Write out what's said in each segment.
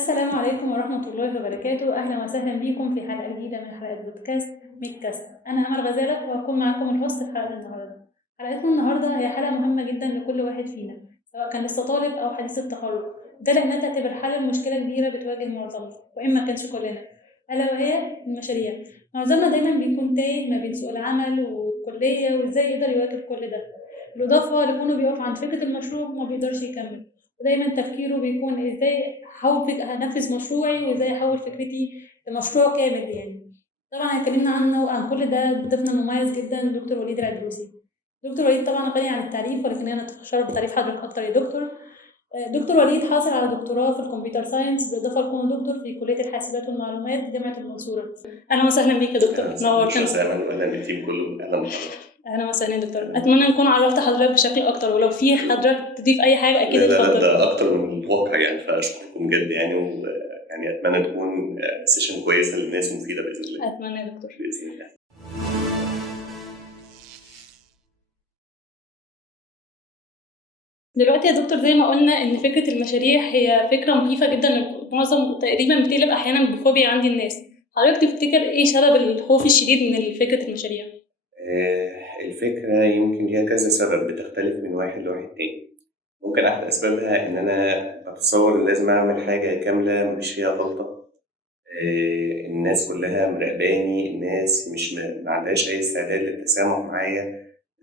السلام عليكم ورحمة الله وبركاته، أهلا وسهلا بكم في حلقة جديدة من حلقات بودكاست ميدكاست. أنا أمل غزالة وهكون معاكم الهوست في حلقة النهاردة. حلقتنا النهاردة هي حلقة مهمة جدا لكل واحد فينا، سواء كان لسه طالب أو حديث التخرج. ده لأنها تعتبر حل لمشكلة كبيرة بتواجه معظمنا وإن ما كانش كلنا، ألا وهي المشاريع. معظمنا دايما بيكون تايه ما بين سوق العمل والكلية وإزاي يقدر يواكب كل ده، بالإضافة لكونه بيقف عند فكرة المشروع وما بيقدرش يكمل، ودايما تفكيره بيكون ازاي هنفذ مشروعي وازاي احول فكرتي لمشروع كامل يعني. طبعا اتكلمنا عنه وعن كل ده ضيفنا المميز جدا دكتور وليد العدروسي. دكتور وليد طبعا غني عن التعريف، ولكن انا اتشرف بتعريف حضرتك اكتر يا دكتور. دكتور وليد حاصل على دكتوراه في الكمبيوتر ساينس، بالاضافه لكونه دكتور في كليه الحاسبات والمعلومات جامعه المنصوره. اهلا وسهلا بيك يا دكتور، نورتنا. اهلا بالتيم كله، اهلا بحضرتك. اهلا وسهلا يا دكتور، اتمنى نكون عرفت حضرتك بشكل اكتر، ولو في حضرتك تضيف اي حاجه اكيد اتفضل. لا ده اكتر من الواقع يعني، فاشكركم جدا يعني، ويعني اتمنى تكون سيشن كويسه للناس ومفيده باذن الله. اتمنى يا دكتور. باذن الله. دلوقتي يا دكتور زي ما قلنا ان فكره المشاريع هي فكره مخيفه جدا، معظم تقريبا بتقلب احيانا بفوبيا عند الناس. حضرتك تفتكر ايه سبب الخوف الشديد من فكره المشاريع؟ الفكره يمكن ليها كذا سبب، بتختلف من واحد لواحد تاني. ممكن احد اسبابها ان انا بتصور ان لازم اعمل حاجه كامله مش فيها غلطه. الناس كلها مراقباني، الناس مش ما عندهاش اي استعداد للتسامح معايا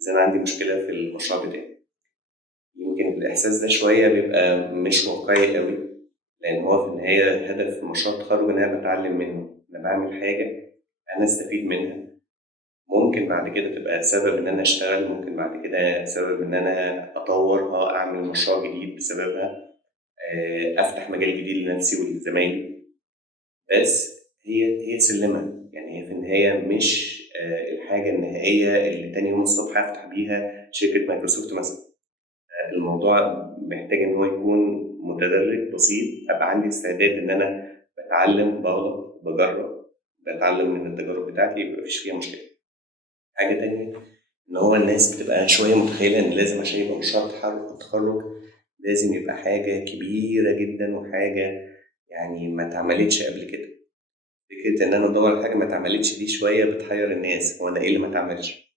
اذا انا عندي مشكله في المشروع بتاعي. يمكن الإحساس ده شوية بيبقى مش واقعي قوي، لأن هو في النهاية هدف مشروع التخرج إن أنا بتعلم منه، أنا بعمل حاجة أنا أستفيد منها. ممكن بعد كده تبقى سبب إن أنا أشتغل، ممكن بعد كده سبب إن أنا أطورها، أعمل مشروع جديد بسببها، أفتح مجال جديد لنفسي ولزمايلي. بس هي سلمة يعني، هي في النهاية مش الحاجة النهائية اللي تاني يوم الصبح أفتح بيها شركة مايكروسوفت مثلا. الموضوع محتاج إن هو يكون متدرج بسيط، أبقى عندي استعداد إن أنا بتعلم، بغلط، بجرب، بتعلم من التجارب بتاعتي، يبقى مفيش فيها مشكلة. حاجة تانية إن هو الناس بتبقى شوية متخيلة إن لازم عشان يبقى مشروع التخرج لازم يبقى حاجة كبيرة جدا وحاجة يعني ما اتعملتش قبل كده. فكرة إن أنا أدور على حاجة ما اتعملتش دي شوية بتحير الناس، هو أنا إيه اللي ما اتعملش؟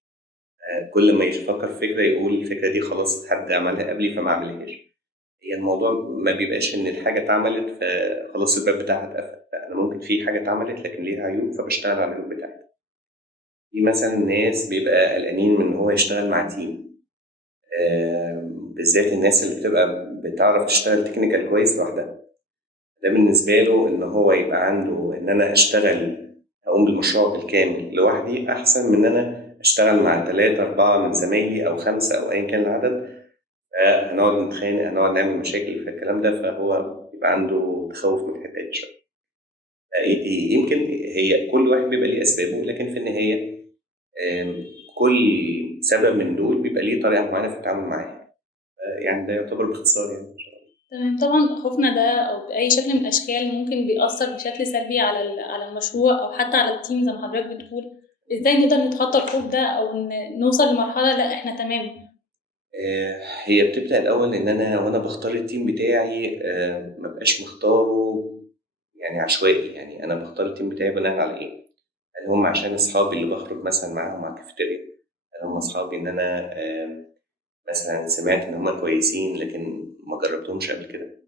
كل ما يفكر في فكرة يقول الفكرة دي خلاص حد عملها قبلي فما عملهاش. هي الموضوع ما بيبقاش إن الحاجة اتعملت فخلاص الباب بتاعها اتقفل، لا أنا ممكن في حاجة اتعملت لكن ليها عيوب فبشتغل على العيوب بتاعتها. في مثلا ناس بيبقى قلقانين من إن هو يشتغل مع تيم، بالذات الناس اللي بتبقى بتعرف تشتغل تكنيكال كويس لوحدها. ده بالنسبة له إن هو يبقى عنده إن أنا أشتغل أقوم بالمشروع بالكامل لوحدي أحسن من إن أنا أشتغل مع 3 4 من زمايلي أو 5 أو أيا كان العدد، هنقعد نتخانق، هنقعد نعمل مشاكل في الكلام ده، فهو يبقى عنده تخوف من الحتة دي شوية. يمكن هي كل واحد بيبقى ليه أسبابه، لكن في النهاية كل سبب من دول بيبقى ليه طريقة معينة في التعامل معاه. يعني ده يعتبر باختصار يعني. تمام، طبعا خوفنا ده او باي شكل من الاشكال ممكن بيأثر بشكل سلبي على المشروع او حتى على التيم زي ما حضرتك بتقول. ازاي نقدر نتخطى الخوف ده او نوصل لمرحله لا احنا تمام؟ هي بتبدأ الأول إن أنا وأنا بختار التيم بتاعي ما بقاش مختاره يعني عشوائي. يعني أنا بختار التيم بتاعي بناء على إيه؟ هل هم عشان أصحابي اللي بخرج مثلا معاهم على الكافيتيريا؟ هل هم أصحابي إن أنا مثلا سمعت إن هم كويسين لكن ما جربتهمش قبل كده؟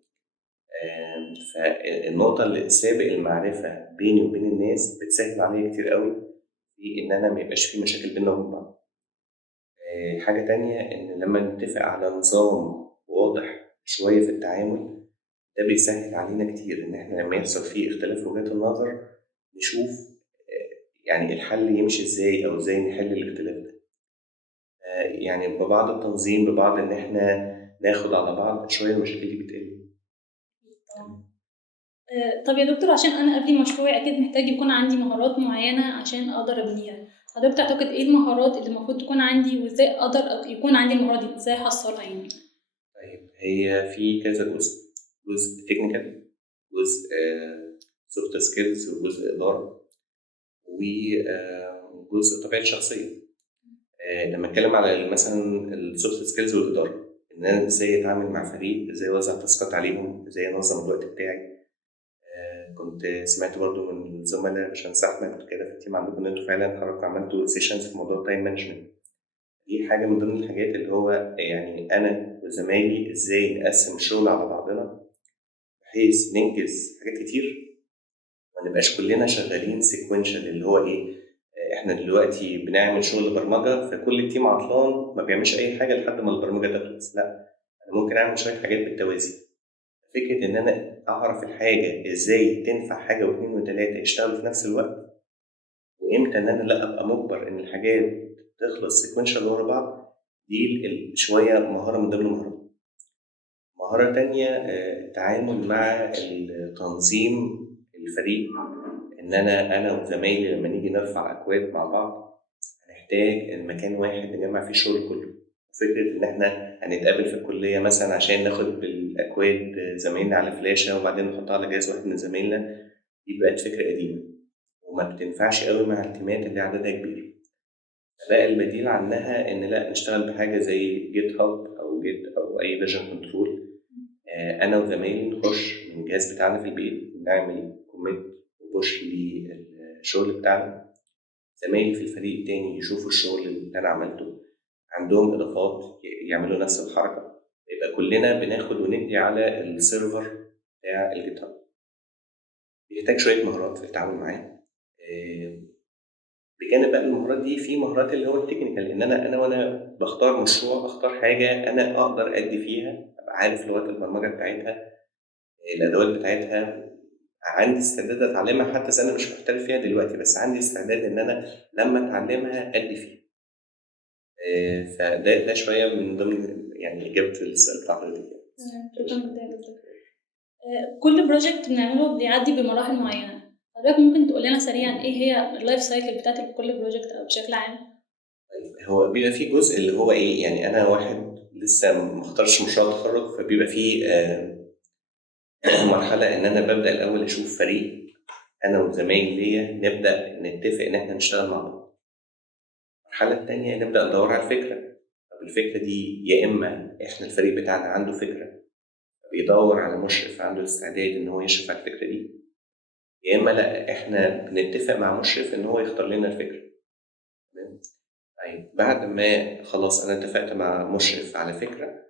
فالنقطة اللي سابق المعرفة بيني وبين الناس بتسهل عليا كتير قوي في إن أنا ما يبقاش في مشاكل بيننا وبين بعض. حاجة تانية إن لما نتفق على نظام واضح شوية في التعامل، ده بيسهل علينا كتير إن إحنا لما يحصل فيه اختلاف وجهات النظر نشوف يعني الحل يمشي إزاي أو إزاي نحل الاختلاف ده. يعني ببعض التنظيم، ببعض إن إحنا ناخد على بعض شوية المشاكل دي بتقل. طب يا دكتور، عشان انا ابني مشروعي اكيد محتاج يكون عندي مهارات معينه عشان اقدر ابنيها. حضرتك تعتقد ايه المهارات اللي المفروض تكون عندي وازاي اقدر يكون عندي المهارات دي، ازاي احصلها يعني؟ طيب هي في كذا جزء تكنيكال، جزء سوفت سكيلز، وجزء إدارة، وجزء طبيعة شخصية. لما اتكلم على مثلا السوفت سكيلز والاداره، ان انا ازاي اتعامل مع فريق، ازاي اوزع تاسكات عليهم، ازاي انظم الوقت بتاعي، كنت سمعت برضه من الزملاء باشمهندس أحمد كده في الteam عندكم إن أنتم فعلًا حضراتكم عملتوا sessions في موضوع الtime management. دي حاجة من ضمن الحاجات اللي هو يعني أنا وزمايلي إزاي نقسّم الشغل على بعضنا بحيث ننجز حاجات كتير وما نبقاش كلنا شغالين sequential اللي هو إيه، إحنا دلوقتي بنعمل شغل برمجة فكل الteam عطلان ما بيعملش أي حاجة لحد ما البرمجة تخلص، لأ، أنا ممكن أعمل شوية حاجات بالتوازي. فكرة إن أنا أعرف الحاجة إزاي تنفع حاجة و2 و3 يشتغلوا في نفس الوقت، وإمتى إن أنا لأ أبقى مُجبر إن الحاجات تخلص sequential ورا بعض، دي شوية مهارة من ضمن المهارات. مهارة تانية التعامل مع تنظيم الفريق، إن أنا وزمايلي لمّا نيجي نرفع أكواد مع بعض هنحتاج إن مكان واحد نجمّع فيه الشغل كله. فكرة إن إحنا هنتقابل في الكلية مثلًا عشان ناخد بالأكواد زمايلنا على فلاشة وبعدين نحطها على جهاز واحد من زمايلنا، دي بقت فكرة قديمة وما بتنفعش أوي مع التيمات اللي عددها كبير. فبقى البديل عنها إن لأ نشتغل بحاجة زي GitHub أو Git أو أي version control. أنا وزمايلي نخش من الجهاز بتاعنا في البيت نعمل commit وpush للشغل بتاعنا، زمايلي في الفريق التاني يشوفوا الشغل اللي أنا عملته، عندهم إضافات يعملوا نفس الحركة، يبقى كلنا بناخد وندي على السيرفر بتاع الGitHub. بيحتاج شوية مهارات في التعامل معاه. بجانب بقى المهارات دي في مهارات اللي هو التكنيكال، إن أنا وأنا باختار مشروع أختار حاجة أنا أقدر أدي فيها، أبقى عارف لغات البرمجة بتاعتها، الأدوات بتاعتها، عندي استعداد أتعلمها حتى إذا أنا مش محترف فيها دلوقتي، بس عندي استعداد إن أنا لما أتعلمها أدي فيها. فده شوية من ضمن يعني إجابة السؤال بتاع حضرتك. شكرا جدا. كل بروجكت بنعمله بيعدي بمراحل معينة، حضرتك ممكن تقول لنا سريعا إيه هي اللايف سايكل بتاعت كل بروجكت أو بشكل عام؟ هو بيبقى في جزء اللي هو إيه، يعني أنا واحد لسه ما اختارش مشروع تخرج، فبيبقى في مرحلة إن أنا ببدأ الأول أشوف فريق أنا وزمايلي ليا نبدأ نتفق إن إحنا نشتغل مع بعض. المرحلة التانية نبدأ ندور على الفكرة، طب الفكرة دي يا إما إحنا الفريق بتاعنا عنده فكرة بيدور على مشرف عنده استعداد إن هو يشرف على الفكرة دي، يا إما لأ إحنا بنتفق مع مشرف إن هو يختار لنا الفكرة. تمام؟ طيب بعد ما خلاص أنا اتفقت مع مشرف على فكرة،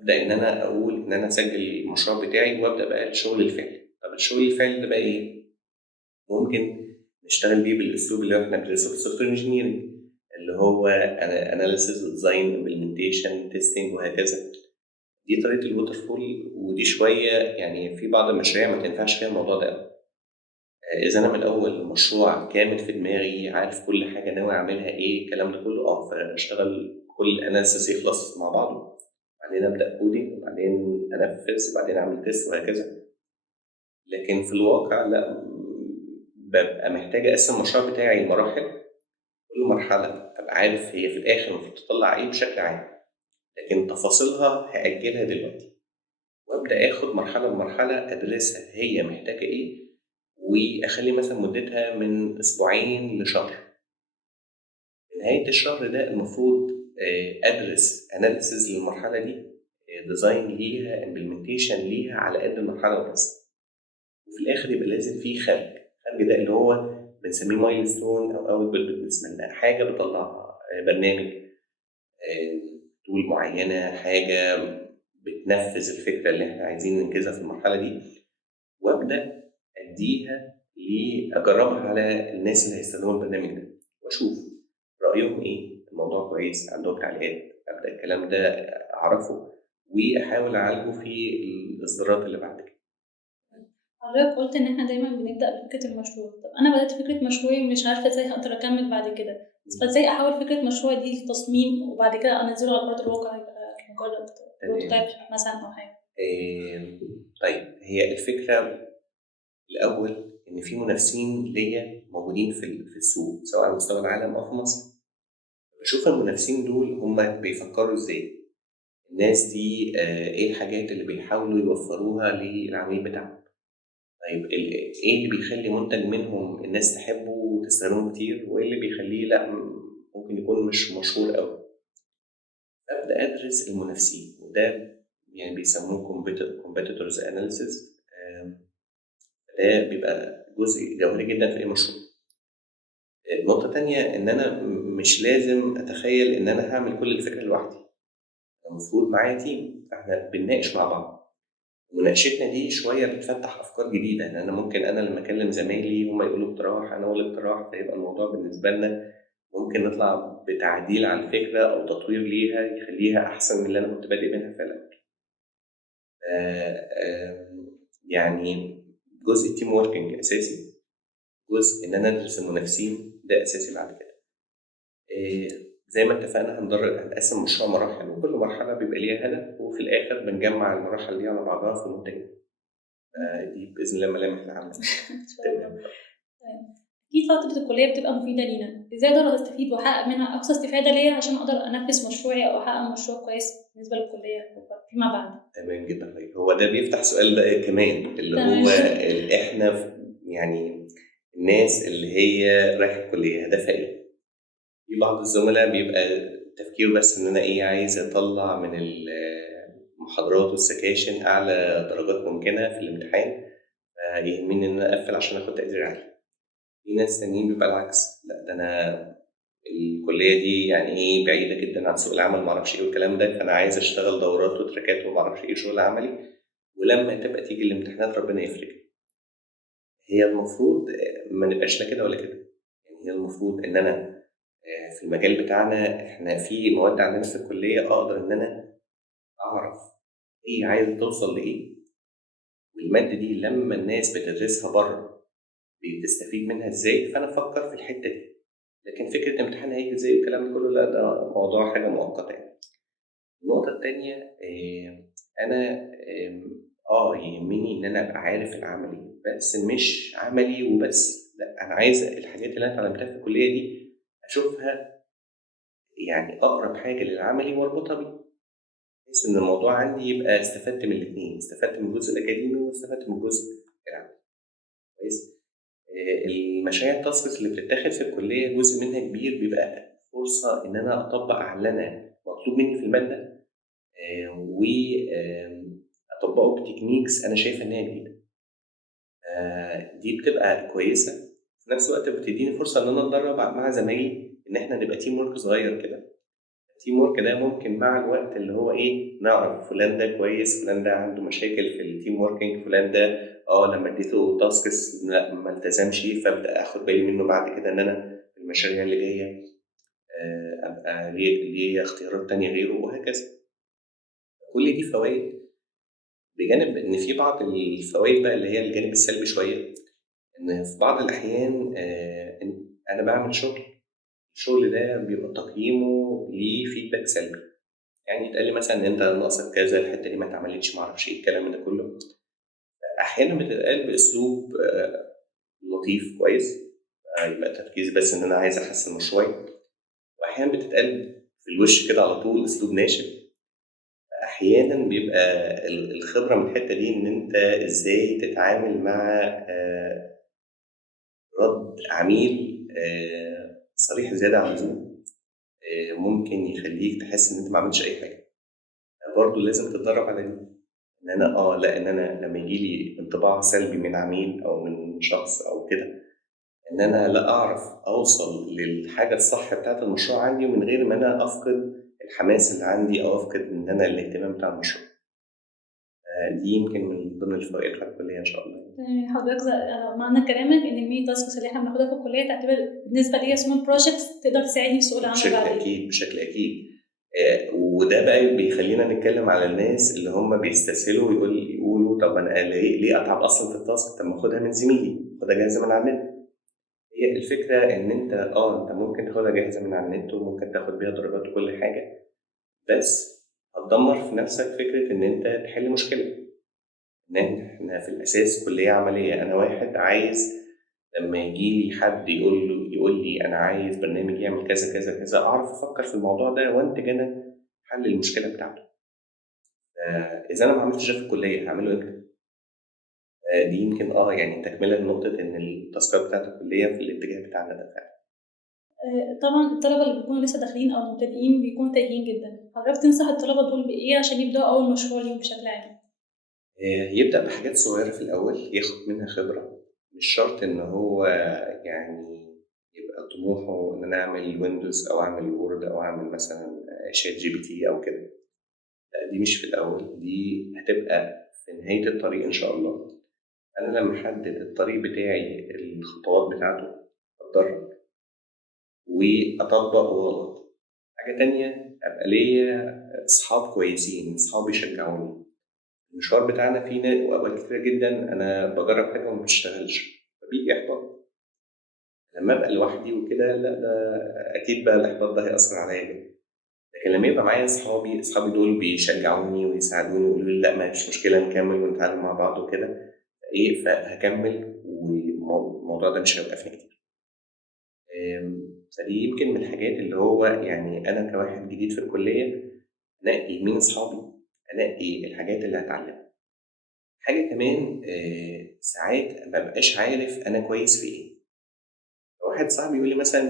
أبدأ إن أنا أقول إن أنا أسجل المشروع بتاعي وأبدأ بقى الشغل الفعلي. طب الشغل الفعلي ده بقى إيه؟ ممكن نشتغل بيه بالأسلوب اللي إحنا بندرسه في السوفت وير انجينيرنج، اللي هو أناليسيس وديزاين امبلمنتيشن تيستنج وهكذا. دي طريقة الووتر فول، ودي شوية يعني في بعض المشاريع ما تنفعش فيها الموضوع ده. إذا أنا من الأول مشروع كامل في دماغي عارف كل حاجة ناوي أعملها إيه الكلام ده كله فأشتغل كل أناليسيس يخلص مع بعضه، بعدين أبدأ كودينج وبعدين أنفذ وبعدين أعمل تيست وهكذا. لكن في الواقع لأ، ببقى محتاج أقسم المشروع بتاعي لمراحل، كل مرحلة أبقى عارف هي في الآخر المفروض تطلع إيه بشكل عام، لكن تفاصيلها هأجلها دلوقتي وأبدأ آخد مرحلة بمرحلة أدرسها هي محتاجة إيه، وأخلي مثلا مدتها من أسبوعين لشهر. في نهاية الشهر ده المفروض أدرس أناليسيز للمرحلة دي، ديزاين ليها امبلمنتيشن ليها على قد المرحلة وبس، وفي الآخر يبقى لازم في خرج ده اللي هو بنسميه مايلستون أو أوتبوت بالنسبة لنا، حاجة بطلعها برنامج تول معينة، حاجة بتنفذ الفكرة اللي احنا عايزين ننجزها في المرحلة دي، وأبدأ أديها أجربها على الناس اللي هيستخدموا البرنامج ده وأشوف رأيهم إيه، الموضوع كويس عندهم تعليقات، أبدأ الكلام ده أعرفه وأحاول أعالجه في الإصدارات اللي بعد كده. حضرتك قلت إن إحنا دايما بنبدأ بفكرة المشروع، طب أنا بدأت فكرة مشروعي ومش عارفة إزاي هقدر أكمل بعد كده، فإزاي أحول فكرة مشروعي دي لتصميم وبعد كده أنزله على أرض الواقع يبقى مجرد بروتوتايب مثلا أو حاجة؟ طيب هي الفكرة الأول إن في منافسين ليا موجودين في السوق سواء على مستوى العالم أو في مصر. بشوف المنافسين دول هم بيفكروا إزاي، الناس دي إيه الحاجات اللي بيحاولوا يوفروها للعميل بتاعهم. طيب إيه اللي بيخلي منتج منهم الناس تحبه وتستخدمه كتير، وإيه اللي بيخليه لأ ممكن يكون مش مشهور أوي. أبدأ أدرس المنافسين، وده يعني بيسموه competitors analysis. ده بيبقى جزء جوهري جدًا في أي مشروع. نقطة تانية إن أنا مش لازم أتخيّل إن أنا هاعمل كل الفكرة لوحدي، المفروض معايا team، فإحنا بنناقش مع بعض. مناقشتنا دي شوية بتفتح أفكار جديدة، إن أنا ممكن أنا لمّا أكلم زمايلي هم يقولوا اقتراح، أنا أقول اقتراح، فيبقى الموضوع بالنسبة لنا ممكن نطلع بتعديل على الفكرة أو تطوير ليها يخلّيها أحسن من اللي أنا كنت بادئ منها فعلًا. يعني جزء الteam working أساسي، جزء إن أنا أدرس المنافسين ده أساسي بعد كده. زي ما اتفقنا هنقسّم المشروع مراحل، وكل مرحلة بيبقى ليها هدف، وفي الآخر بنجمّع المراحل دي على بعضها في منتج. دي بإذن الله ملامح العمل. إن شاء الله. تمام. تمام. أكيد فترة الكلية بتبقى مفيدة لينا، إزاي أقدر أستفيد وأحقق منها أقصى استفادة ليا عشان أقدر أنفذ مشروعي أو أحقق مشروع كويس بالنسبة للكلية فيما بعد؟ تمام جدًا طيب، هو ده بيفتح سؤال بقى كمان، اللي تمام. هو إحنا يعني الناس اللي هي رايحة الكلية هدفها إيه؟ في بعض الزملا بيبقى تفكيره بس إن أنا عايز أطلّع من المحاضرات والسكاشن أعلى درجات ممكنة في الامتحان، فيهمني إن أنا أقفّل عشان آخُد تقدير عالي. في ناس تانيين بيبقى العكس، لأ ده أنا الكلية دي بعيدة جدًا عن سوق العمل وما أعرفش إيه والكلام ده، فأنا عايز أشتغل دورات وتراكات وما أعرفش إيه شغل عملي، ولمّا تبقى تيجي الامتحانات ربنا يفرج. هي المفروض ما نبقاش لا كده ولا كده، يعني هي المفروض إن أنا في المجال بتاعنا إحنا في مواد عندنا في الكلية أقدر إن أنا أعرف هي عايزة توصل لإيه، والمادة دي لمّا الناس بتدرسها برّه بتستفيد منها إزاي، فأنا أفكّر في الحتّة دي. لكن فكرة امتحان هييجي إزاي والكلام ده كله لأ، ده موضوع حاجة مؤقتة يعني. النقطة التانية أنا يهمني إن أنا أبقى عارف العملي، بس مش عملي وبس، لأ أنا عايز الحاجات اللي أنا اتعلمتها في الكلية دي أشوفها أقرب حاجة للعملي وأربطها بيه، بحيث إن الموضوع عندي يبقى استفدت من الاتنين، استفدت من الجزء الأكاديمي واستفدت من الجزء العملي، كويس؟ المشاريع التاسكس اللي بتتاخد في الكلية جزء منها كبير بيبقى فرصة إن أنا أطبّق على اللي أنا مطلوب مني في المادة أطبّقه بtechniques أنا شايف إن هي جديدة. دي بتبقى كويسة، في نفس الوقت بتدّيني فرصة إن أنا أتدرّب مع زمايلي إن إحنا نبقى team work صغير كده. الteam work ده ممكن مع الوقت اللي هو نعرف فلان ده كويس، فلان ده عنده مشاكل في الteam working، فلان ده لمّا ادّيته tasks لأ ما التزمش، فابدأ آخُد بالي منّه بعد كده إن أنا في المشاريع اللي جاية أبقى ليّا اختيارات تانية غيره وهكذا. كل دي فوايد، بجانب إن في بعض الفوايد بقى اللي هي الجانب السلبي شوية، إن في بعض الأحيان إن أنا باعمل شغل، الشغل ده بيبقى تقييمه ليه feedback سلبي، يعني يتقال لي مثلًا إن أنت ناقصك كذا، الحتة دي ما اتعملتش، ما أعرفش إيه الكلام ده كله، أحيانًا بتتقال بأسلوب لطيف كويس، يبقى تركيزي بس إن أنا عايز أحسّن مشروعي، وأحيانًا بتتقال في الوش كده على طول أسلوب ناشف. أحيانًا بيبقى الخبرة من الحتّة دي إن أنت إزاي تتعامل مع رَد عميل صريح زيادة عن اللزوم، ممكن يخلّيك تحس إن أنت ما عملتش أي حاجة، برضه لازم تتدرّب على دي، إن أنا لأ، إن أنا لمّا ييجي لي انطباع سلبي من عميل أو من شخص أو كده، إن أنا لا أعرف أوصل للحاجة الصح بتاعة المشروع عندي من غير ما أنا أفقد الحماس اللي عندي أو أفقد إن أنا الاهتمام بتاع المشروع. دي يمكن من ضمن الفوائد بتاعة الكلية إن شاء الله. يعني حضرتك معنى كلامك إن الميني تاسكس اللي إحنا بناخدها في الكلية تعتبر بالنسبة ليا small projects تقدر تساعدني في سوق العمل بشكل بعدين. أكيد، بشكل أكيد. وده بقى بيخلّينا نتكلّم على الناس اللي هم بيستسهلوا يقولوا طَب أنا ليه أتعب أصلًا في الtask، طَب ما آخُدها من زميلي، آخُدها جاهزة من على النت. هي الفكرة إن أنت ممكن تاخُدها جاهزة من على النت وممكن تاخُد بيها درجات وكل حاجة، بس هتدمّر في نَفْسك فكرة إن أنت تحِل مشكلة. إن إحنا في الأساس كُلّية عملية، أنا واحد عايز لمّا ييجي لي حد يقول لي أنا عايز برنامج يعمل كذا، كذا، كذا، أعرف أفكّر في الموضوع ده وأنتج أنا حل المشكلة بتاعته. إذا أنا ما عملتش ده في الكلية هاعمله إمتى؟ دي يمكن تكملة لنقطة إن التاسكات بتاعة الكلية في الاتجاه بتاعنا ده فعلًا. طبعًا الطلبة اللي بيكونوا لسه داخلين أو مبتدئين بيكونوا تايهين جدًا، حضرتك تنصح الطلبة دول بإيه عشان يبدأوا أول مشروع ليهم بشكل عام؟ يبدأ بحاجات صغيرة في الأول، ياخد منها خبرة، مش شرط إن هو يعني يبقى طموحه إن أنا أعمل Windows أو أعمل Word أو أعمل مثلًا ChatGPT أو كده، لأ دي مش في الأول، دي هتبقى في نهاية الطريق إن شاء الله. أنا لمّا أحدد الطريق بتاعي، الخطوات بتاعته، أتدرج وأطبّق وأغلط. حاجة تانية، أبقى ليّا أصحاب كويسين، أصحاب يشجعوني. المشوار بتاعنا فيه أوقات كتيرة جدًا أنا باجرّب حاجة وما بتشتغلش، فبييجي إحباط. لمّا أبقى لوحدي وكده لأ، ده أكيد بقى الإحباط ده هيأثّر عليّا جدًا. لكن لمّا يبقى معايا أصحابي دول بيشجعوني ويساعدوني ويقولوا لي: "لأ، ما فيش مشكلة نكمّل ونتعلم مع بعض وكده." فهاكمّل الموضوع ده مش هيوقّفني كتير. فدي يمكن من الحاجات اللي هو يعني أنا كواحد جديد في الكلية، أنقّي مين أصحابي، أنقّي الحاجات اللي هاتعلمها. حاجة كمان ساعات ما ابقاش عارف أنا كويس في إيه. واحد صاحبي يقول لي مثلًا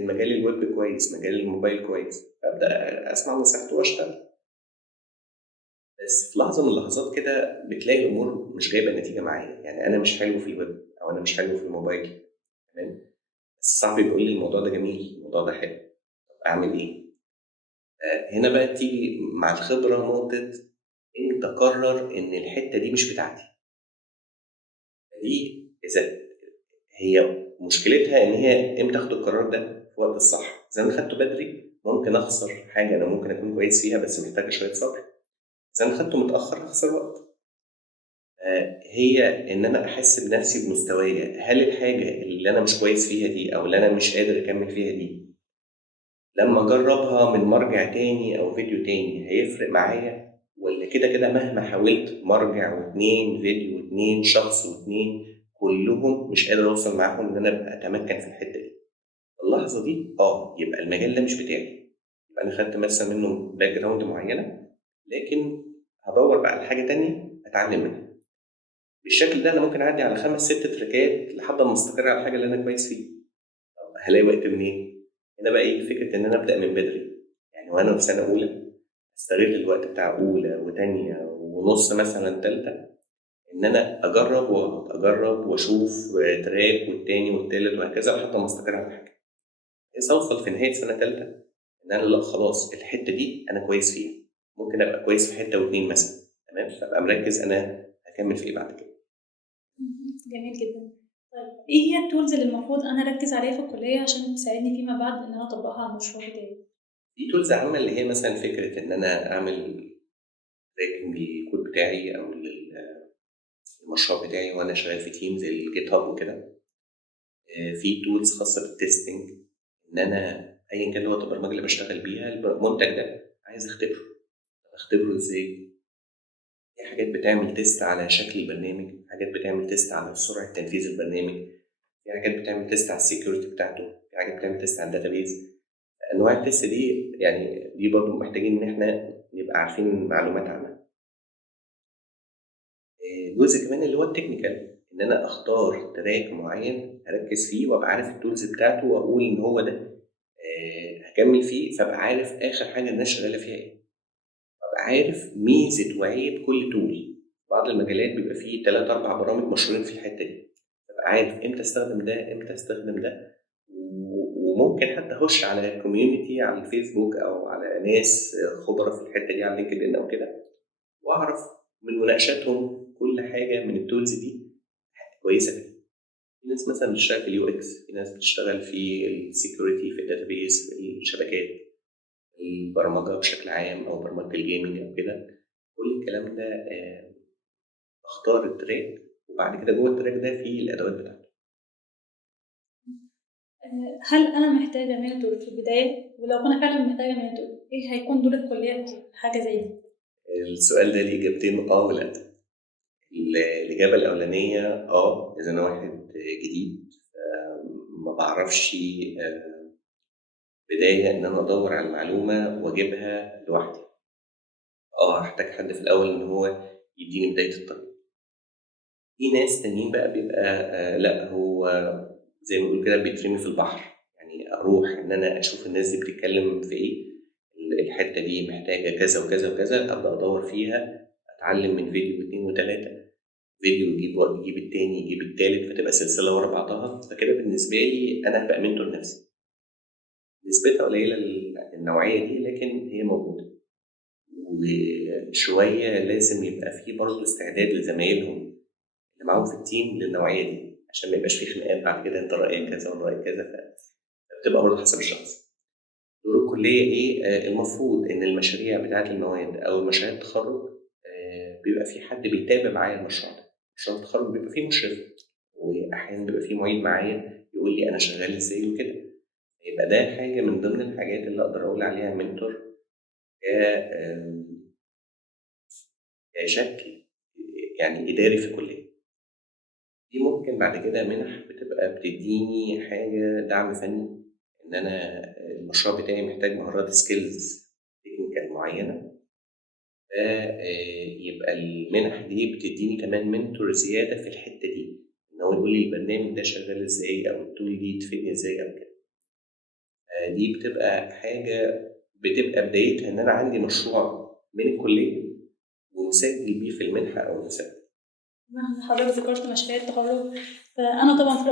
مجال الويب كويس، مجال الموبايل كويس، فابدأ أسمع نصيحته واشتغل. بس في لحظة من اللحظات كده بتلاقي الأمور مش جايبة نتيجة معايا، يعني أنا مش حلو في الويب أو أنا مش حلو في الموبايل، تمام، بس صاحبي بيقول لي الموضوع ده جميل، الموضوع ده حلو، طب أعمل إيه؟ هنا بقى تيجي مع الخبرة نقطة إمتى أقرر إن الحتة دي مش بتاعتي. دي إذا هي مشكلتها إن هي إمتى آخد القرار ده في الوقت الصح. إذا أنا خدته بدري ممكن أخسر حاجة أنا ممكن أكون كويس فيها بس محتاجة شوية صبر، إذا أنا خدته متأخر هاخسر وقت. هي إن أنا أحس بنفسي بمستوايا، هل الحاجة اللي أنا مش كويس فيها دي أو اللي أنا مش قادر أكمل فيها دي لمّا أجرّبها من مرجع تاني أو فيديو تاني هيفرق معايا، والّا كده، كده مهما حاولت مرجع و2 فيديو و2 شخص و2 كلّهم مش قادر أوصل معاهم إن أنا أبقى أتمكّن في الحتّة دي. اللحظة دي يبقى المجال ده مش بتاعي، يبقى أنا خدت مثلًا منّه background معيّنة، لكن هادوّر بقى على حاجة تانية أتعلّم منها. بالشكل ده أنا ممكن أعدّي على 5، 6 تراكات لحد أمّا أستقر على الحاجة اللي أنا كويس فيها. طب هالاقي وقت منين؟ هنا بقى ييجي فكرة إن أنا أبدأ من بدري، يعني وأنا في سنة أولى أستغل الوقت بتاع أولى وتانية ونُص مثلًا تالتة، إن أنا أجرّب وأغلط، أجرّب وأشوف تراك والتاني والتالت وهكذا لحد ما أستقر على حاجة، بحيث أوصل في نهاية سنة تالتة إن أنا لأ خلاص الحتّة دي أنا كويس فيها، ممكن أبقى كويس في حتّة و2 مثلًا، تمام، فأبقى مركّز أنا هاكمّل في إيه بعد كده. جميل جدًا. طيب إيه هي الtools اللي المفروض أنا أركّز عليها في الكلية عشان تساعدني فيما بعد إن أنا أطبّقها على المشروع بتاعي؟ في tools عامة اللي هي مثلًا فكرة إن أنا أعمل tracking للكود بتاعي أو المشروع بتاعي وأنا شغال في team زي الGitHub وكده. في tools خاصة بالtesting إن أنا أيًا كان لغة البرمجة اللي باشتغل بيها المنتج ده عايز أختبره، طب أختبره إزاي؟ في حاجات بتعمل test على شكل البرنامج، حاجات بتعمل test على سرعة تنفيذ البرنامج، في حاجات بتعمل test على الsecurity بتاعته، في حاجات بتعمل test على الdatabase. أنواع الtest دي يعني دي برضه محتاجين إن إحنا نبقى عارفين معلومات عنها. جزء كمان اللي هو الtechnical إن أنا أختار track معين أركّز فيه وأبقى عارف الtools بتاعته وأقول إن هو ده هاكمّل فيه، فابقى عارف آخر حاجة الناس شغّالة فيها إيه، أبقى عارف ميزة وعيب كل tool. بعض المجالات بيبقى فيه 3، 4 برامج مشهورين في الحتّة دي، بابقى عارف إمتى أستخدم ده، إمتى أستخدم ده، وممكن حتى أخُش على community على الفيسبوك أو على ناس خبرا في الحتّة دي على LinkedIn أو كده، وأعرف من مناقشاتهم كل حاجة من الtools دي كويسة فيه. في ناس مثلًا بتشتغل في الUX، في ناس بتشتغل في الsecurity في الdatabase في الشبكات. البرمجة بشكل عام أو برمجة الجيمنج أو كده، كل الكلام ده باختار التراك وبعد كده جوّه التراك ده في الأدوات بتاعته. هل أنا محتاجة mentor في البداية؟ ولو أنا فعلًا محتاجة mentor إيه هيكون دور الكلية في حاجة زي دي؟ السؤال ده ليه إجابتين ولأ. الإجابة الأولانية إذا أنا واحد جديد ما باعرفش بداية إن أنا أدوّر على المعلومة وأجيبها لوحدي. هاحتاج حد في الأول إن هو يدّيني بداية الطريق. في ناس تانيين بقى بيبقى لأ هو زي ما بيقولوا كده بيترمي في البحر، يعني أروح إن أنا أشوف الناس دي بتتكلم في إيه، الحتّة دي محتاجة كذا وكذا وكذا، أبدأ أدوّر فيها، أتعلم من فيديو و2 و3، فيديو يجيب التاني يجيب التالت، فتبقى سلسلة ورا بعضها. فكده بالنسبة لي أنا هبقى منتور نفسي. نسبتها قليلة النوعية دي، لكن هي موجودة. وشوية لازم يبقى فيه برضه استعداد لزمايلهم اللي معاهم في التيم للنوعية دي، عشان ما يبقاش فيه خناقات بعد كده، أنت رأيك كذا وأنا رأيك كذا. فبتبقى برضه حسب الشخص. دور الكلية إيه؟ المفروض إن المشاريع بتاعة المواد أو مشاريع التخرج بيبقى في حد بيتابع معايا المشروع ده. مشروع التخرج بيبقى فيه مشرف، وأحيانا بيبقى فيه معيد معايا يقول لي أنا شغال إزاي وكده. يبقى ده حاجة من ضمن الحاجات اللي أقدر أقول عليها منتور كشكل يعني إداري في الكلية. دي ممكن بعد كده منح بتبقى بتديني حاجة دعم فني، إن أنا المشروع بتاعي محتاج مهارات سكيلز تكنيكال معينة. يبقى المنح دي بتديني كمان منتور زيادة في الحتة دي، إن هو يقول لي البرنامج ده شغال إزاي أو التول دي تفيدني إزاي أو كده. دي بتبقى حاجة بتبقى بدايتها إن أنا عندي مشروع من الكلية ومسجل بيه في المنحة أو المسابقة. حضرتك ذكرت مشاريع التخرج، فأنا طبعا في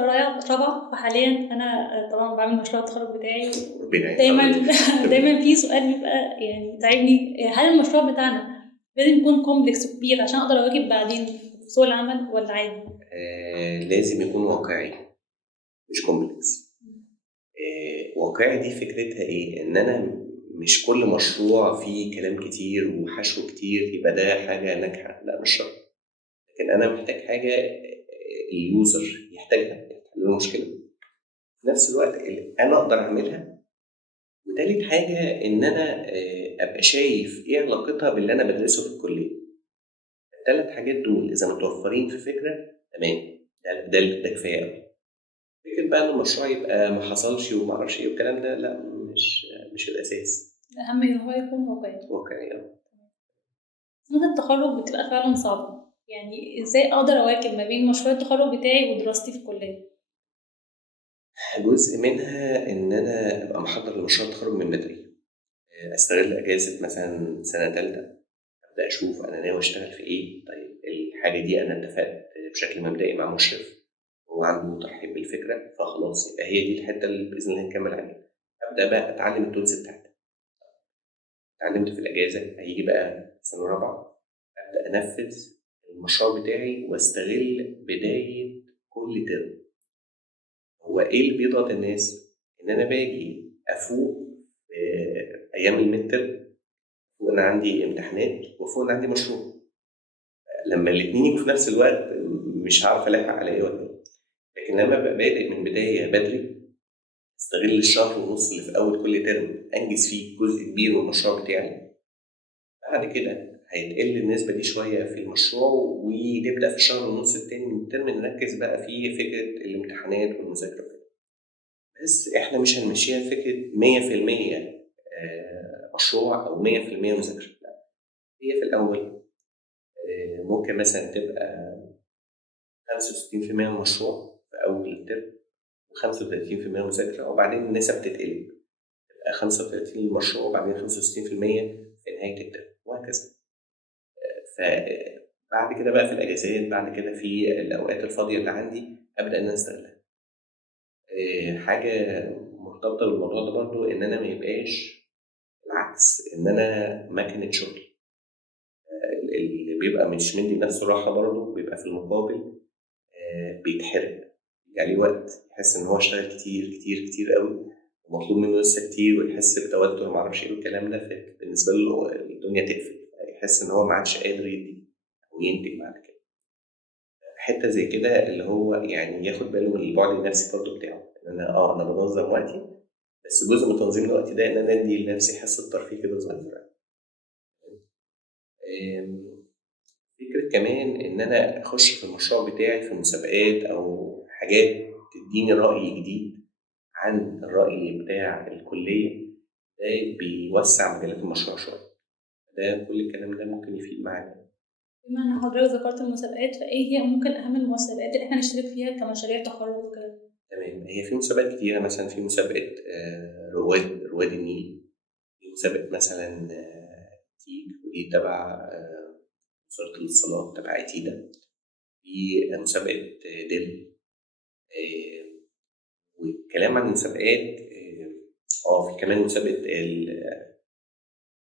رابعة، فحاليا أنا طبعا بعمل مشروع التخرج بتاعي. ربنا دايما يحفظك. دايما في سؤال بيبقى يعني تعبني، هل المشروع بتاعنا لازم يكون كومبلكس وكبير عشان أقدر أواكب بعدين في سوق العمل ولا عادي؟ لازم يكون واقعي مش كومبلكس. واقعي دي فكرتها إيه؟ إن أنا مش كل مشروع فيه كلام كتير وحشو كتير يبقى ده حاجة ناجحة، لا مش شرط. لكن أنا محتاج حاجة اليوزر يحتاجها، تحل له مشكلة في نفس الوقت اللي أنا أقدر أعملها. وتالت حاجة إن أنا أبقى شايف إيه علاقتها باللي أنا بدرسه في الكلية. الثلاث حاجات دول إذا متوفرين في فكرة تمام، ده كفاية أوي. فكرة بقى إن المشروع يبقى ما حصلش وما أعرفش إيه والكلام ده، لا مش الأساس. الأهم إن هو يكون واقعي. سنة التخرج بتبقى فعلا صعبة، يعني إزاي أقدر أواكب ما بين مشروع التخرج بتاعي ودراستي في الكلية؟ جزء منها إن أنا أبقى محضر لمشروع التخرج من بدري، أستغل أجازة مثلا سنة تالتة، أبدأ أشوف أنا ناوي أشتغل في إيه. طيب الحاجة دي أنا اتفقت بشكل مبدئي مع مشرف وهو عنده ترحيب بالفكرة، فخلاص يبقى هي دي الحتة اللي بإذن الله نكمل عليها. أبدأ بقى أتعلم التولز بتاعتي. اتعلمت في الأجازة، هيجي بقى سنة رابعة أبدأ أنفذ المشروع بتاعي وأستغل بداية كل ترم. هو إيه اللي بيضغط الناس؟ إن أنا باجي أفوق أيام المتر وأنا عندي امتحانات وفوق أنا عندي مشروع. لما الاتنين يجوا في نفس الوقت مش هعرف ألاحق على إيه ولا إيه. لكن لما أبقى بادئ من بداية بدري، استغل الشهر ونص اللي في أول كل ترم أنجز فيه جزء كبير من المشروع بتاعي. بعد كده هيتقل النسبة دي شوية في المشروع، ونبدأ في الشهر ونص التاني من الترم نركز بقى في فكرة الامتحانات والمذاكرة. بس إحنا مش هنمشيها فكرة 100% مشروع أو 100% مذاكرة، لا. هي في الأول ممكن مثلا تبقى 65% مشروع في أول الترم و35% مذاكرة، وبعدين النسب تتقلب تبقى 35 للمشروع وبعدين 65% في نهاية الترم وهكذا. فبعد كده بقى في الأجازات، بعد كده في الأوقات الفاضية اللي عندي أبدأ إن أنا أستغلها. حاجة مرتبطة بالموضوع ده برضو إن أنا ما يبقاش العكس، إن أنا ماكينة شغل. اللي بيبقى مش مدي نفسه راحة برضو بيبقى في المقابل بيتحرق، يعني وقت يحس إن هو اشتغل كتير كتير كتير قوي ومطلوب منه لسه كتير، ويحس بتوتر معرفش إيه الكلام ده. بالنسبة له الدنيا تقفل، يحس إن هو ما عادش قادر يدي وينتج بعد كده. حتة زي كده اللي هو يعني ياخد باله من البعد النفسي برضه بتاعه، إن أنا بنظم وقتي، بس جزء من تنظيم الوقت ده إن أنا أدي لنفسي حصة ترفيه كده صغيرة. فكرة كمان إن أنا أخش في المشروع بتاعي في مسابقات أو حاجات تديني رأي جديد عن الرأي بتاع الكلية، ده بيوسع مجالات المشروع شوية. ده كل الكلام ده ممكن يفيد معانا. بما إن حضرتك ذكرت المسابقات، فإيه هي ممكن أهم المسابقات اللي إحنا نشترك فيها كمشاريع تخرج وكده؟ تمام، هي في مسابقات كتيرة، مثلا في مسابقة رواد النيل، في مسابقة مثلا تيج، ودي تبع وزارة الاتصالات تبع إتيدا، في مسابقة ديل. والكلام عن المسابقات في كمان مسابقة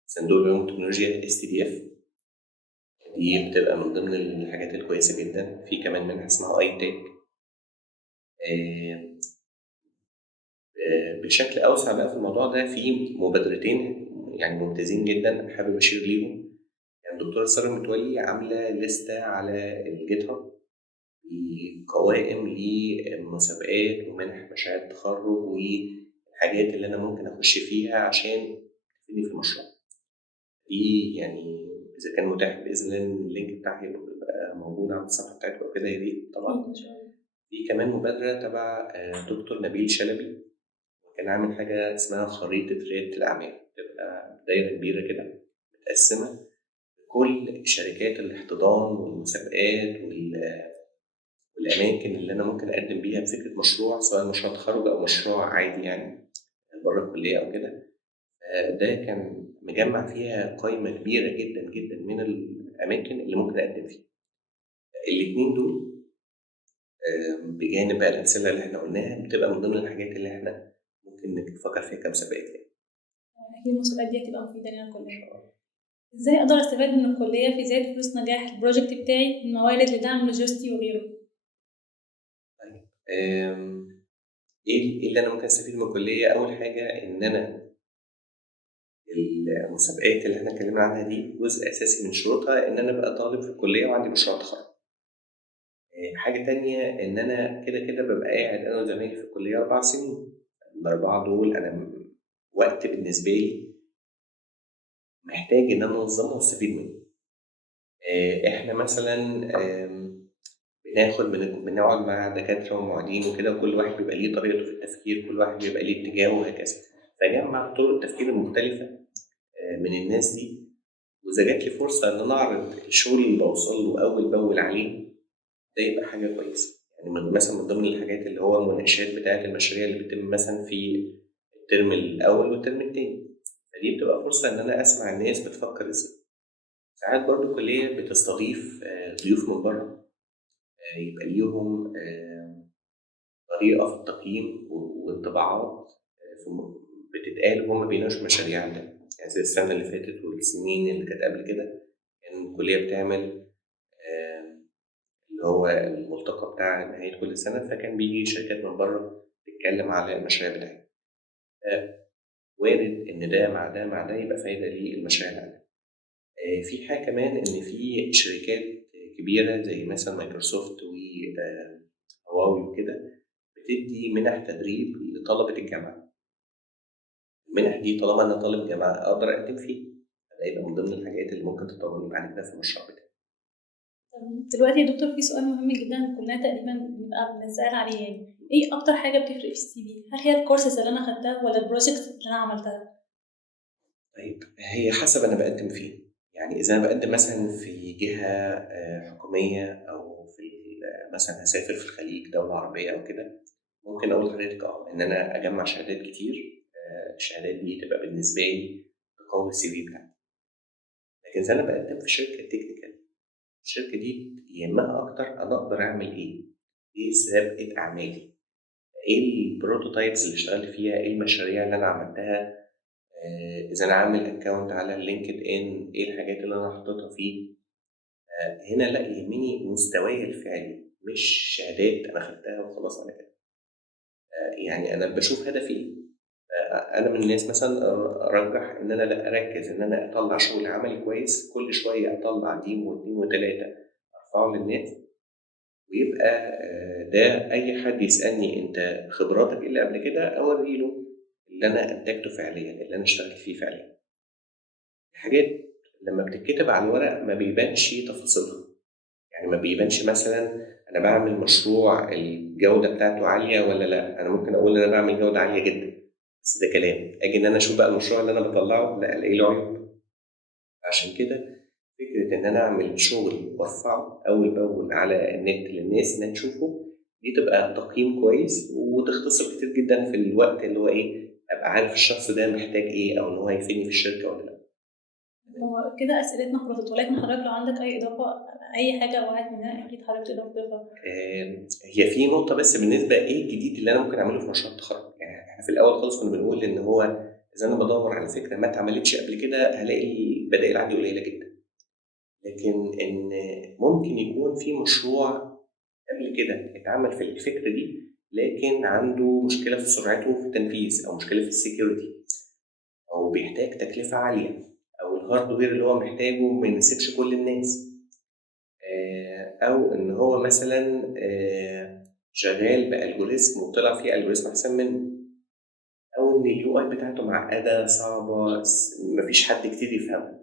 صندوق العلوم والتكنولوجيا STDF، دي بتبقى من ضمن الحاجات الكويسة جدا. في كمان منها اسمها اي-تك. بشكل أوسع بقى في الموضوع ده في مبادرتين يعني ممتازين جدا حابب أشير ليهم. يعني الدكتورة سارة متولي عاملة لستة على الجيت هاب بقوائم لمسابقات ومنح مشاريع التخرج والحاجات اللي أنا ممكن أخش فيها عشان تفيدني في المشروع. دي يعني إذا كان متاح بإذن الله اللينك بتاعها يبقى موجود على الصفحة بتاعتكم وكده، يا ريت طبعا. في كمان مبادرة تبع دكتور نبيل شلبي، كان عامل حاجة اسمها خريطة ريادة الأعمال، بتبقى دايرة كبيرة كده متقسمة كل شركات الاحتضان والمسابقات والأماكن اللي أنا ممكن أقدم بيها بفكرة مشروع، سواء مشروع تخرج أو مشروع عادي يعني بره الكلية أو كده. ده كان مجمع فيها قائمة كبيرة جدا جدا من الأماكن اللي ممكن أقدم فيها. الاتنين دول بجانب بقى الأمثلة اللي احنا قلناها بتبقى من ضمن الحاجات اللي احنا ممكن نفكر فيها كمسابقات يعني. أكيد المسابقات دي هتبقى مفيدة لنا كلنا. إزاي أقدر أستفاد من الكلية في زيادة فلوس نجاح البروجكت بتاعي من موارد لدعم لوجستي وغيره؟ طيب إيه اللي أنا ممكن أستفيد من الكلية؟ أول حاجة إن أنا المسابقات اللي احنا اتكلمنا عنها دي جزء أساسي من شروطها إن أنا أبقى طالب في الكلية وعندي مشروع تخرج. حاجة تانية إن أنا كده كده ببقى قاعد أنا وزمايلي في الكلية 4 سنين. ال4 دول أنا وقت بالنسبة لي محتاج إن أنا أنظمه واستفيد منه. إحنا مثلا بنقعد مع دكاترة ومعيدين وكده، وكل واحد بيبقى ليه طريقته في التفكير، كل واحد بيبقى ليه اتجاهه وهكذا. فجمع طرق التفكير المختلفة من الناس دي، وإذا جات لي فرصة إن أنا أعرض الشغل اللي بوصل له أول بأول عليه، ده يبقى حاجة كويسة. يعني مثلا من ضمن الحاجات اللي هو المناقشات بتاعة المشاريع اللي بتتم مثلا في الترم الأول والترم التاني، فدي بتبقى فرصة إن أنا أسمع الناس بتفكر إزاي. ساعات برضو الكلية بتستضيف ضيوف من بره، يبقى ليهم طريقة في التقييم وانطباعات بتتقال وهم بيناقشوا مشاريع عندنا. يعني زي السنة اللي فاتت والسنين اللي كانت قبل كده كان الكلية بتعمل اللي هو الملتقى بتاع نهاية كل سنة، فكان بيجي شركات من بره تتكلم على المشاريع بتاعتها. وارد إن ده مع ده مع ده يبقى فايدة للمشاريع اللي عندنا. في حاجة كمان إن في شركات كبيرة زي مثلا مايكروسوفت وهواوي وكده بتدي منح تدريب لطلبة الجامعة. المنح دي طالما أنا طالب جامعة أقدر أقدم فيه، ده يبقى من ضمن الحاجات اللي ممكن تطورني بعد كده في المشروع بتاعي. دلوقتي يا دكتور في سؤال مهم جدا كلنا تقريبا بنبقى بنسأل عليه، يعني ايه اكتر حاجه بتفرق في السي في؟ هل هي الكورسز اللي انا خدتها ولا البروجكت اللي انا عملتها؟ طيب هي حسب انا بقدم فين. يعني اذا انا بقدم مثلا في جهه حكوميه او في مثلا هسافر في الخليج دوله عربيه او كده، ممكن اقول لحضرتك ان انا اجمع شهادات كتير. الشهادات دي تبقى بالنسبه لي تقوي السي في بتاعي. لكن اذا انا بقدم في شركه تكنيكال، الشركه دي يهمها اكتر انا اقدر اعمل ايه سابقه اعمالي، ايه البروتوتايبس اللي اشتغلت فيها، ايه المشاريع اللي انا عملتها. اذا انا عامل اكونت على لينكد ان، ايه الحاجات اللي انا حاططها فيه. هنا لا يهمني مستواي الفعلي مش شهادات انا خدتها وخلاص على كده. يعني انا بشوف هدفي ايه. انا من الناس مثلا ارجح ان انا لا اركز ان انا اطلع شغل عملي كويس، كل شويه اطلع تيم واثنين وثلاثه ارفعه للناس، ويبقى ده اي حد يسالني انت خبراتك ايه اللي قبل كده اوري له اللي انا انتجته فعليا، اللي انا اشتغلت فيه فعليا. حاجات لما بتتكتب على الورق ما بيبانش تفاصيلها. يعني ما بيبانش مثلا انا بعمل مشروع الجوده بتاعته عاليه ولا لا. انا ممكن اقول ان انا بعمل جوده عاليه جدا، بس ده كلام. اجي ان انا اشوف بقى المشروع اللي انا بطلعه لا الاقي له عيوب. عشان كده فكره ان انا اعمل شغل وارفعه اول باول على النت للناس انها تشوفه، دي تبقى تقييم كويس وتختصر كتير جدا في الوقت اللي هو ابقى عارف الشخص ده محتاج ايه او ان هو هيفيدني في الشركه ولا لا. هو كده أسئلتنا خلصت، ولكن حضرتك لو عندك أي إضافة، أي حاجة وقعت مننا أكيد حضرتك تقدر تضيفها. هي في نقطة بس بالنسبة إيه الجديد اللي أنا ممكن أعمله في مشروع التخرج؟ يعني إحنا في الأول خالص كنا بنقول إن هو إذا أنا بدور على فكرة ما اتعملتش قبل كده هلاقي البدائل عندي قليلة جدا، لكن إن ممكن يكون في مشروع قبل كده اتعمل في الفكرة دي لكن عنده مشكلة في سرعته في التنفيذ أو مشكلة في السكيورتي أو بيحتاج تكلفة عالية أو الهاردوير اللي هو محتاجه ما يناسبش كل الناس، أو إن هو مثلا شغال بألجوريزم وطلع فيه ألجوريزم أحسن منه، أو إن اليو أي بتاعته معقدة صعبة مفيش حد كتير يفهمها.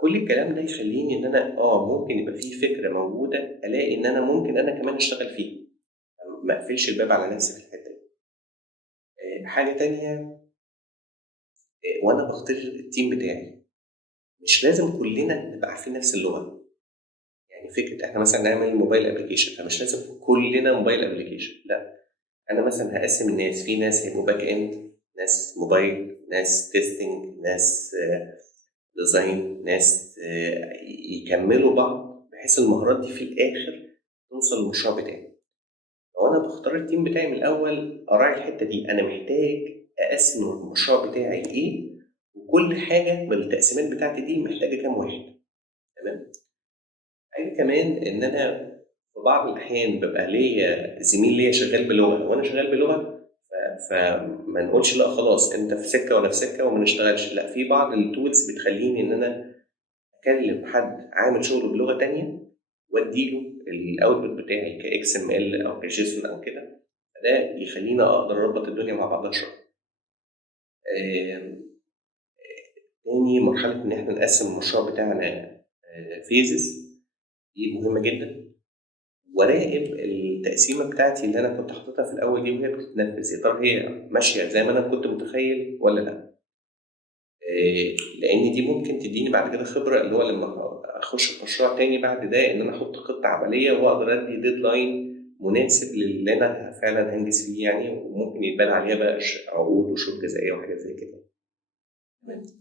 كل الكلام ده يخليني إن أنا ممكن يبقى فيه فكرة موجودة ألاقي إن أنا ممكن أنا كمان أشتغل فيها، ما أقفلش الباب على نفسي في الحتة دي. حاجة تانية، وأنا بختار التيم بتاعي مش لازم كلنا نبقى عارفين نفس اللغة. يعني فكرة إحنا مثلا نعمل موبايل أبليكيشن فمش لازم كلنا موبايل أبليكيشن، لا، أنا مثلا هقسم الناس، في ناس هيبقوا باك إند، ناس موبايل، ناس تيستنج، ناس ديزاين، ناس يكملوا بعض بحيث المهارات دي في الآخر توصل للمشروع بتاعي. لو أنا بختار التيم بتاعي من الأول أراعي الحتة دي، أنا محتاج أقسم المشروع بتاعي إيه وكل حاجة من التقسيمات بتاعتي دي محتاجة كام واحد. تمام. حاجة كمان إن أنا في بعض الأحيان ببقى ليا زميل ليا شغال بلغة وأنا شغال بلغة، فما نقولش لا خلاص أنت في سكة وأنا في سكة وما نشتغلش، لا، في بعض التولز بتخليني إن أنا أكلم حد عامل شغل بلغة تانية وأديله الأوتبوت بتاعي كإكس إم إل أو كجيسون أو كده، ده يخلينا أقدر أربط الدنيا مع بعضها شوية. تاني مرحلة إن إحنا نقسم المشروع بتاعنا فيزز دي مهمة جدا، وراقب التقسيمة بتاعتي اللي أنا كنت حاططها في الأول دي وهي بتتنفذ، يا ترى هي ماشية زي ما أنا كنت متخيل ولا لأ؟ لأن دي ممكن تديني بعد كده خبرة اللي هو لما أخش في مشروع تاني بعد ده إن أنا أحط خطة عملية وأقدر أدي ديدلاين مناسب للي أنا فعلا هنجز فيه يعني، وممكن يتبان عليها بقى عقود وشروط جزائية وحاجات زي كده.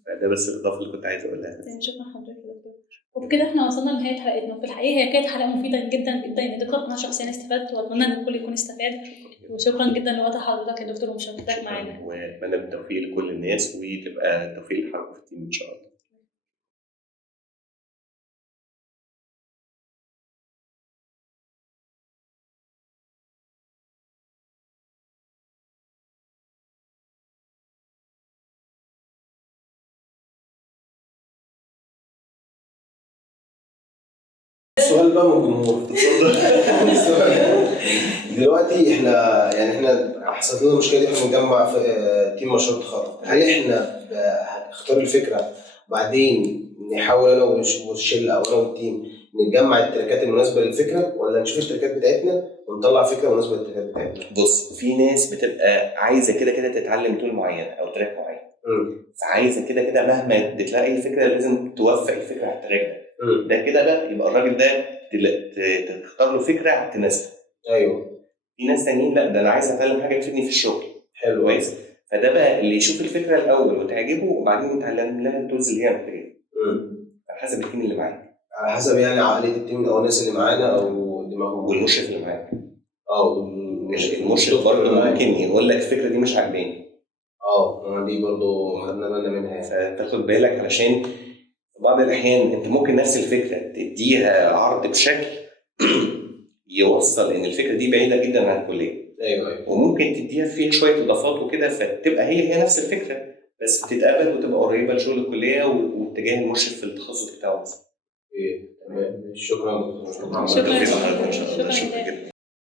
فده بس الإضافة اللي كنت عايز أقولها. شكرا حضرتك يا دكتور. وبكده احنا وصلنا لنهاية حلقتنا. في الحقيقة هي كانت حلقة مفيدة جدا جدا، يعني دكتور أنا شخصيا استفدت وأتمنى إن الكل يكون استفاد. وشكرا جدا لوقت حضرتك يا دكتور ومشاركتك معانا. وأتمنى بالتوفيق لكل الناس وتبقى توفيق لحضرتك في التيم إن شاء الله. السؤال بقى من الجمهور. دلوقتي احنا حصلت لنا مشكله، احنا بنجمع في تيم مشروع التخرج، هل احنا هنختار الفكره بعدين نحاول انا والشله او انا والتيم نجمع التراكات المناسبه للفكره، ولا نشوف التراكات بتاعتنا ونطلع فكره مناسبه للتراكات بتاعتنا؟ بص، في ناس بتبقى عايزه كده كده تتعلم تول معين او تراك معين، فعايزه كده كده مهما تلاقي اي فكره لازم توفق الفكره على التراك ده كده بقى يبقى الراجل ده تختار له فكره تناسبه. ايوه. في ناس تانيين لا، ده انا عايز اتعلم حاجه تفيدني في الشغل. حلو كويس. فده بقى اللي يشوف الفكره الاول وتعجبه وبعدين يتعلم لها التولز اللي هي محتاجاها على حسب التيم اللي معاك، على حسب يعني عقليه التيم او الناس اللي معانا او دماغهم والمشرف اللي معاك. المشرف برضه ممكن يقول لك الفكره دي مش عاجباني. دي برضه خدنا بالنا منها، فتاخد بالك علشان بعض الأحيان أنت ممكن نفس الفكرة تديها عرض بشكل يوصل إن الفكرة دي بعيدة جدا عن الكلية. أيوة. وممكن تديها فيها شوية إضافات وكده فتبقى هي نفس الفكرة بس تتقبل وتبقى قريبة لشغل الكلية واتجاه المشرف في التخصص بتاعه. تمام. شكرا. شكرا.